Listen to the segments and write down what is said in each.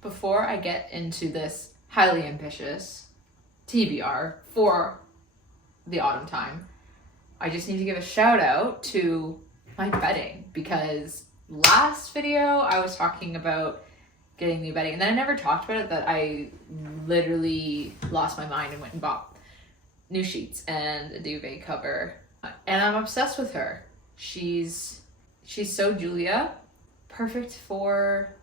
Before I get into this highly ambitious TBR for the autumn time, I just need to give a shout out to my bedding, because last video I was talking about getting new bedding and then I never talked about it, that I literally lost my mind and went and bought new sheets and a duvet cover, and I'm obsessed with her. She's so Julia, perfect for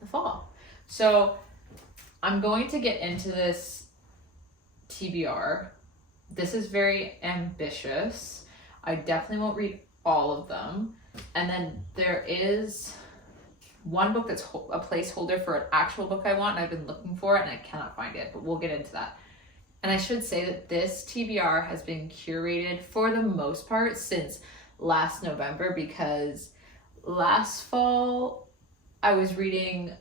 the fall. So I'm going to get into this TBR. This is very ambitious. I definitely won't read all of them. And then there is one book that's a placeholder for an actual book I want, and I've been looking for it and I cannot find it, but we'll get into that. And I should say that this TBR has been curated for the most part since last November, because last fall I was reading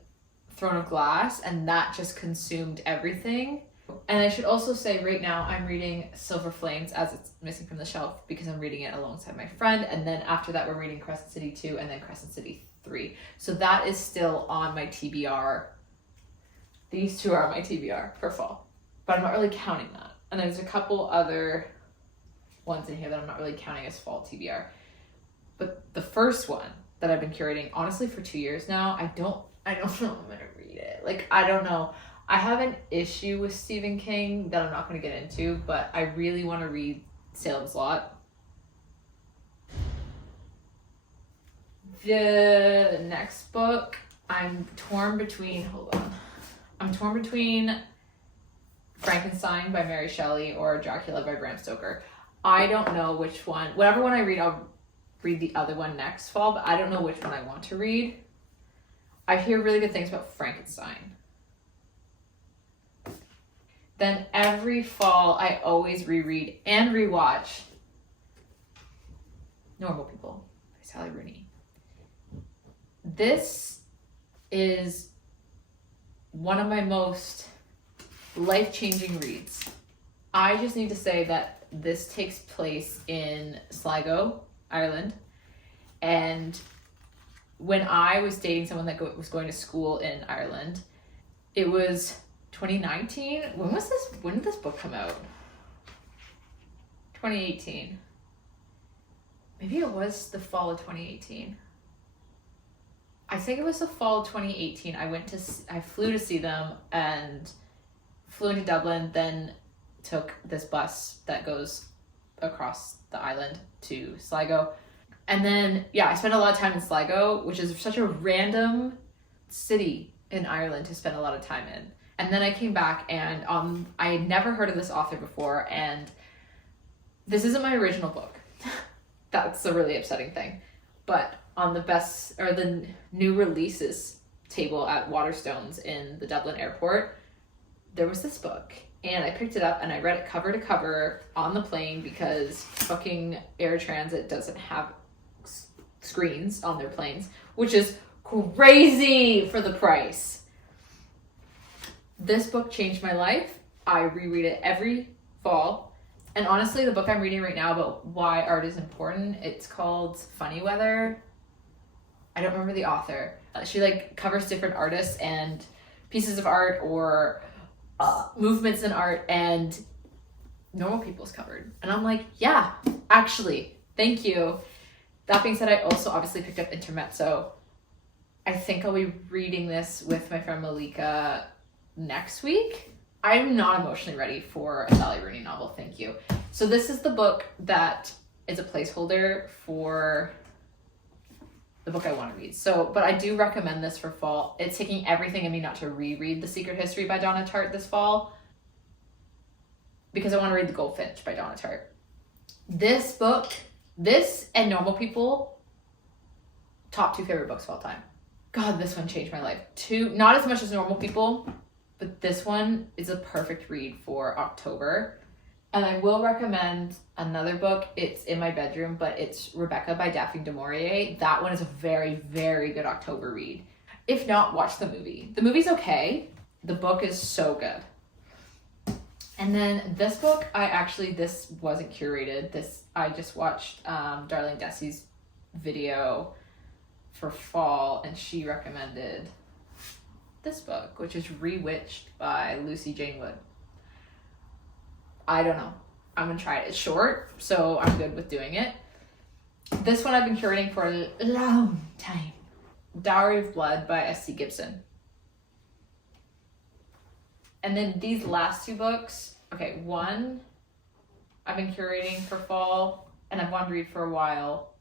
Throne of Glass and that just consumed everything. And I should also say right now I'm reading Silver Flames as it's missing from the shelf because I'm reading it alongside my friend, and then after that we're reading Crescent City 2 and then Crescent City 3. So that is still on my TBR. These two are on my TBR for fall, but I'm not really counting that. And there's a couple other ones in here that I'm not really counting as fall TBR. But the first one that I've been curating honestly for 2 years now, I don't know if I'm gonna read it. Like, I don't know. I have an issue with Stephen King that I'm not gonna get into, but I really want to read Salem's Lot. The next book, I'm torn between Frankenstein by Mary Shelley or Dracula by Bram Stoker. I don't know which one. Whatever one I read, I'll read the other one next fall, but I don't know which one I want to read. I hear really good things about Frankenstein. Then every fall, I always reread and rewatch Normal People by Sally Rooney. This is one of my most life-changing reads. I just need to say that this takes place in Sligo, Ireland, and when I was dating someone that was going to school in Ireland, it was 2019. When did this book come out? 2018. Maybe it was the fall of 2018. I think it was the fall of 2018. I flew to see them and flew into Dublin, then took this bus that goes across the island to Sligo. And then, I spent a lot of time in Sligo, which is such a random city in Ireland to spend a lot of time in. And then I came back and I had never heard of this author before, and this isn't my original book. That's a really upsetting thing. But on the new releases table at Waterstones in the Dublin airport, there was this book. And I picked it up and I read it cover to cover on the plane because fucking Air Transit doesn't have screens on their planes, which is crazy for the price. This book changed my life. I reread it every fall, And honestly, the book I'm reading right now about why art is important, it's called Funny Weather. I don't remember the author. She like covers different artists and pieces of art or movements in art, and normal people's covered. And I'm like, yeah, actually, thank you. That being said, I also obviously picked up Intermezzo. I think I'll be reading this with my friend Malika next week. I'm not emotionally ready for a Sally Rooney novel, thank you. So this is the book that is a placeholder for the book I want to read. So, but I do recommend this for fall. It's taking everything in me not to reread The Secret History by Donna Tartt this fall, because I want to read The Goldfinch by Donna Tartt. This book, this and Normal People, top 2 favorite books of all time. God, this one changed my life. Not as much as Normal People, but this one is a perfect read for October. And I will recommend another book. It's in my bedroom, but it's Rebecca by Daphne du Maurier. That one is a very, very good October read. If not, watch the movie. The movie's okay. The book is so good. And then this book, this wasn't curated. I just watched Darlene Dessie's video for fall, and she recommended this book, which is Rewitched by Lucy Jane Wood. I don't know. I'm gonna try it. It's short, so I'm good with doing it. This one I've been curating for a long time. Dowry of Blood by S.C. Gibson. And then these last 2 books, okay, one I've been curating for fall and I've wanted to read for a while,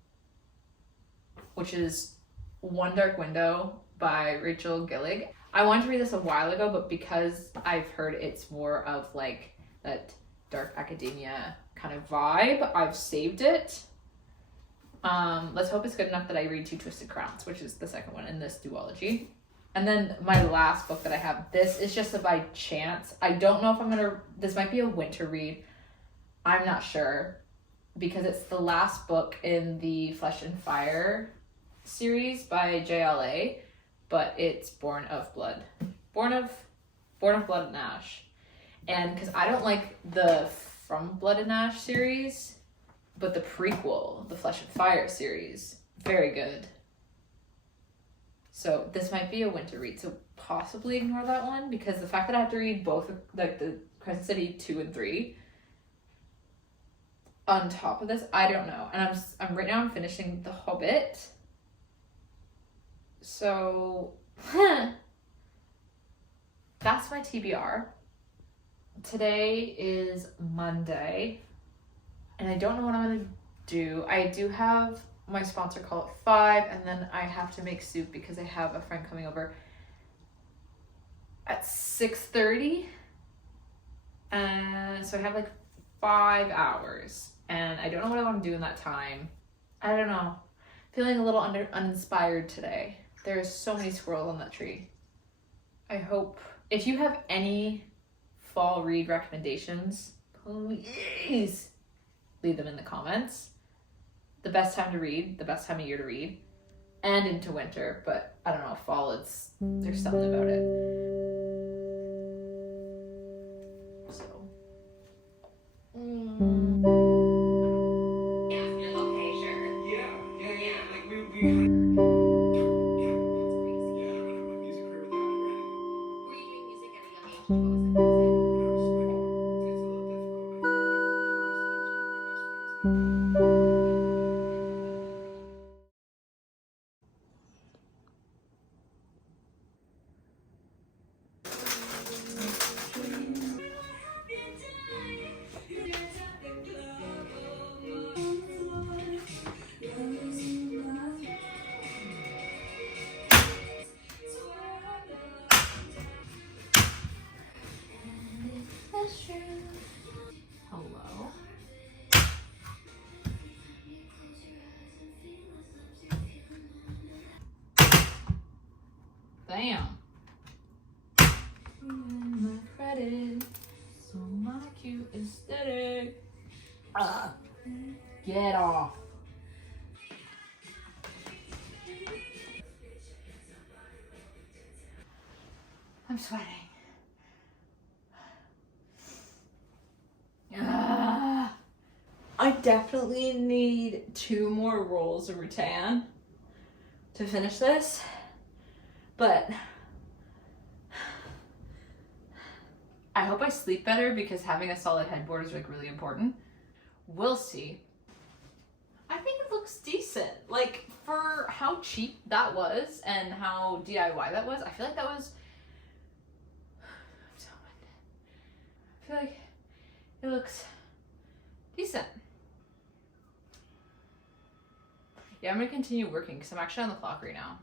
which is One Dark Window by Rachel Gillig. I wanted to read this a while ago, but because I've heard it's more of like that dark academia kind of vibe, I've saved it. Let's hope it's good enough that I read Two Twisted Crowns, which is the second one in this duology. And then my last book that I have, this is just a by chance. I don't know if this might be a winter read. I'm not sure, because it's the last book in the Flesh and Fire series by JLA, but it's Born of Blood. Born of Blood and Ash. And because I don't like the From Blood and Ash series, but the prequel, the Flesh and Fire series, very good. So this might be a winter read, so possibly ignore that one, because the fact that I have to read both, like the Crescent City 2 and 3 on top of this, I don't know. And I'm right now I'm finishing The Hobbit. So that's my TBR. Today is Monday, and I don't know what I'm gonna do. I do have my sponsor call at 5, and then I have to make soup because I have a friend coming over at 6:30, and so I have like 5 hours, and I don't know what I want to do in that time. I don't know. Feeling a little uninspired today. There's so many squirrels on that tree. I hope if you have any fall read recommendations, please leave them in the comments. The best time to read, the best time of year to read, and into winter, but I don't know, fall, there's something about it. So. Hello. Bam. My credit, so my cute aesthetic. Get off. I'm sweating. I definitely need 2 more rolls of rattan to finish this, but I hope I sleep better because having a solid headboard is like really important. We'll see. I think it looks decent. Like for how cheap that was and how DIY that was, I feel like that was, I feel like it looks decent. Yeah, I'm gonna continue working because I'm actually on the clock right now.